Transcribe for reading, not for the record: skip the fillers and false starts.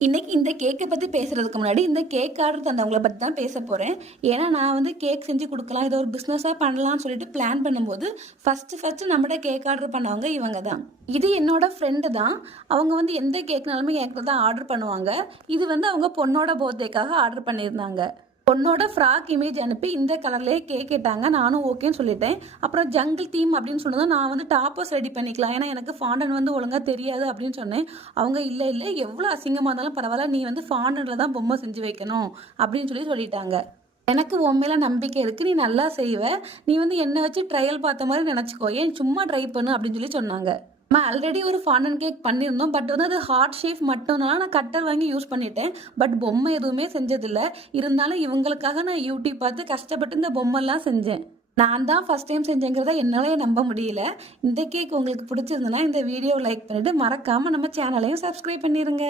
இன்னைக்கு இந்த கேக்கை பத்தி பேசுறதுக்கு முன்னாடி, இந்த கேக் ஆர்டர் தந்தவங்கள பத்தி தான் பேசப் போறேன். ஏன்னா, நான் வந்து கேக் செஞ்சு குடுக்கலாம். இத ஒரு பிசினஸா பண்ணலாம்னு சொல்லிட்டு பிளான் பண்ணும்போது, ஃபர்ஸ்ட் நம்மட்ட கேக் ஆர்டர் பண்ணவங்க இவங்க தான். இது என்னோட ஃப்ரெண்டு தான். அவங்க வந்து எந்த கேக்னாலுமே என்கிட்ட தான் ஆர்டர் பண்ணுவாங்க. இது வந்து அவங்க பொண்ணோட பர்த்டேக்காக ஆர்டர் பண்ணியிருந்தாங்க. பொண்ணோட ஃப்ராக் இமேஜ் அனுப்பி இந்த கலர்லயே கேக் கேட்டாங்க. நானும் ஓகேன்னு சொல்லிட்டேன். அப்புறம் ஜங்கிள் தீம் அப்படின்னு சொன்னதும் நான் வந்து டாப்பர்ஸ் ரெடி பண்ணிக்கலாம். ஏன்னா எனக்கு ஃபாண்டன் வந்து ஒழுங்கா தெரியாது அப்படின்னு சொன்னேன். அவங்க இல்ல எவ்வளோ அசிங்கமா இருந்தாலும் பரவாயில்ல, நீ வந்து ஃபாண்டன்ல தான் பொம்மை செஞ்சு வைக்கணும் அப்படின்னு சொல்லிட்டாங்க. எனக்கு உன் மேல நம்பிக்கை இருக்கு. நீ நல்லா செய்வ. நீ வந்து என்ன வச்சு ட்ரையல் பார்த்த மாதிரி நினைச்சுக்கோ. ஏன் சும்மா ட்ரை பண்ணு அப்படின்னு சொன்னாங்க. நம்ம ஆல்ரெடி ஒரு ஃபாண்டன் கேக் பண்ணியிருந்தோம். பட் வந்து அது ஹார்ட் ஷேப் மட்டும்னால நான் கட்டர் வாங்கி யூஸ் பண்ணிட்டேன். பட் பொம்மை எதுவுமே செஞ்சதில்ல. இருந்தாலும் இவங்களுக்காக நான் யூடியூப் பார்த்து கஷ்டப்பட்டு இந்த பொம்மைலாம் செஞ்சேன். நான் தான் ஃபர்ஸ்ட் டைம் செஞ்சேங்கிறத என்னாலே நம்ப முடியல. இந்த கேக் உங்களுக்கு பிடிச்சிருந்ததுன்னா இந்த வீடியோவை லைக் பண்ணிட்டு மறக்காம நம்ம சேனலையும் சப்ஸ்கிரைப் பண்ணிருங்க.